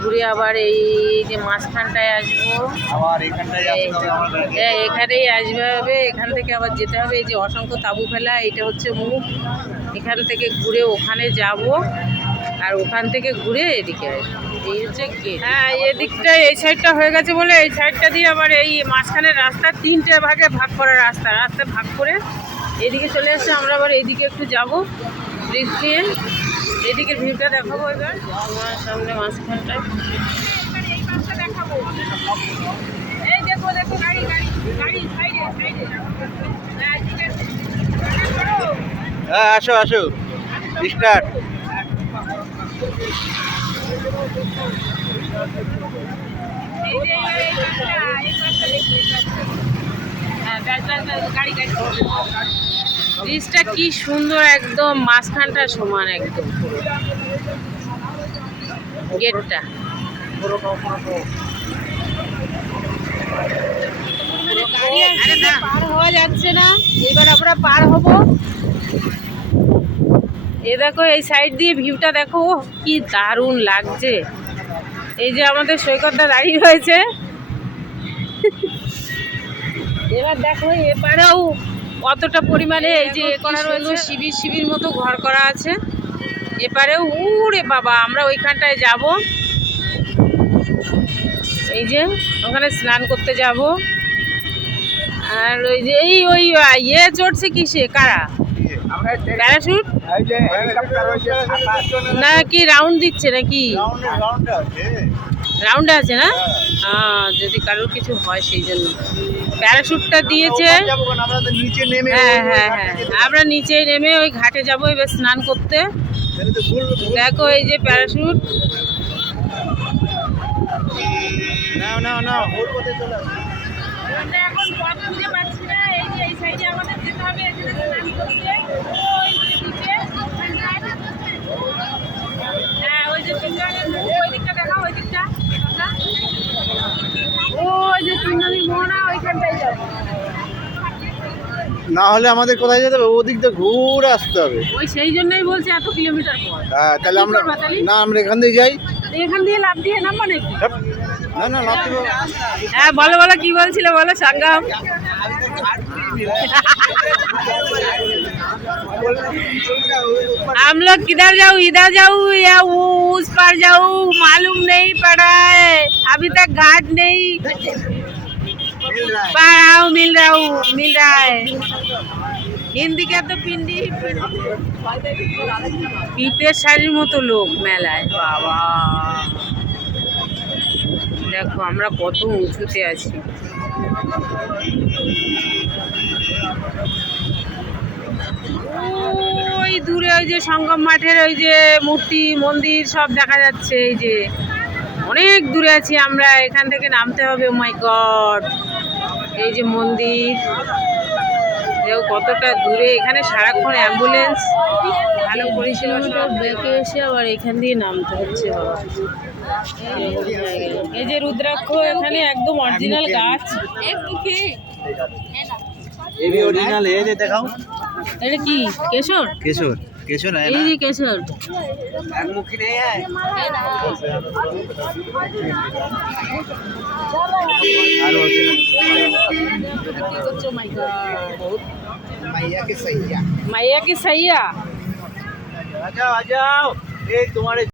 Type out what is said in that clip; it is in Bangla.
ঘুরে আবার এই যে মাঝখানটায় আসব। হ্যাঁ এখানেই আসবে হবে এখান থেকে আবার যেতে হবে। এই যে অসংখ্য তাবু ফেলা এটা হচ্ছে মুখ। এখান থেকে ঘুরে ওখানে যাব আর ওখান থেকে ঘুরে এদিকে এই হচ্ছে হ্যাঁ এদিকটা এই সাইডটা হয়ে গেছে বলে এই সাইডটা দিয়ে আবার এই মাঝখানের রাস্তা তিনটে ভাগে ভাগ করা রাস্তা। রাস্তা ভাগ করে এদিকে চলে এসছে আমরা আবার এইদিকে একটু যাব। ব্রিজ দিয়ে এদিকে ভিউটা দেখাবো এবার। আমার সামনে মাঝখানটায়। এই দেখো দেখো গাড়ি গাড়ি গাড়ি সাইডে সাইডে। হ্যাঁ হ্যাঁ আসো আসো। স্টার্ট। হ্যাঁ, গাড়ি, গাড়ি। ব্রিজটা কি সুন্দর একদম মাঝখানটা সমান একদম গেটটা। গাড়ি পার হওয়া যাচ্ছে না। এবার আমরা পার হব। এ দেখো এই সাইড দিয়ে ভিউটা দেখো কি দারুণ লাগছে। এই যে আমাদের সৈকতটা দাঁড়িয়ে রয়েছে। এবার দেখো এপারেও কতটা পরিমাণে এই যে করা রয়েছে। শিবির শিবির মতো ঘর করা আছে। এপারে উড়ে বাবা আমরা ওইখানটায় যাব। এই যে ওখানে স্নান করতে যাব। আর ওই যে এই ওই ইয়ে চড়ছে কিসে? কারা? প্যারাশুট? না কি রাউন্ড দিচ্ছে নাকি? রাউন্ডে আছে না? হ্যাঁ যদি কারোর কিছু হয় সেই জন্য। প্যারাশুটটা দিয়েছে। আমরা নিচে নেমে হ্যাঁ হ্যাঁ হ্যাঁ। আমরা নিচে নেমে ওই ঘাটে যাব এবার স্নান করতে। দেখো এই যে প্যারাশুট। কোথায় চলে আসো এখন পথ খুঁজে পাচ্ছি না এই যে এই সাইডে আমাদের যেতে হবে এখানে স্নান করতে ওই যে নিচে হ্যাঁ ওই যে তিনজনের ওই দিকটা দেখাও ওই দিকটা ওই যে তিনজনের মোহনা ওইখানটায় যাব না হলে আমাদের কোথায় যেতে হবে ওদিক দিয়ে ঘুরে আসতে হবে ওই সেই জন্যই বলছি এত কিলোমিটার পর হ্যাঁ তাহলে আমরা কি করবা তাহলে? না আমরা এখান দিয়ে যাই এখান দিয়ে লাভ দিয়ে নামবো নাকি হ্যাপ। না না লাফতে হবে। হ্যাঁ বলো বলো কি বলছিলে বলো সঙ্গম हम लोग किधर जाऊँ इधर जाऊँ या वो उस पार जाऊँ मालूम नहीं पड़ा है अभी तक घाट नहीं पार आओ मिल रहा हूँ मिल रहा है হিন্দি কে তো পিন্ডি পিঠের শাড়ির মতো লোক মেলায় বাবা দেখো আমরা কত উঁচুতে আছি ওই দূরে ওই যে সঙ্গম মাঠের ওই যে মূর্তি মন্দির সব দেখা যাচ্ছে এই যে অনেক দূরে আছি আমরা এখান থেকে নামতে হবে মাই গড এই যে মন্দির। দেখো কতটা দূরে এখানে সারাক্ষণ অ্যাম্বুলেন্স ভালো পরিষেবা এসে আবার এখান দিয়ে নামতে হচ্ছে। এই যে রুদ্রাক্ষ এখানে একদম অরিজিনাল গাছ। এই যে দেখাও। এটা কি? কেশর? কেশর। केशर है ना? केशर मुखी नहीं है मैया की सैया मैया की सैया आ जाओ आ जाओ ये तुम्हारे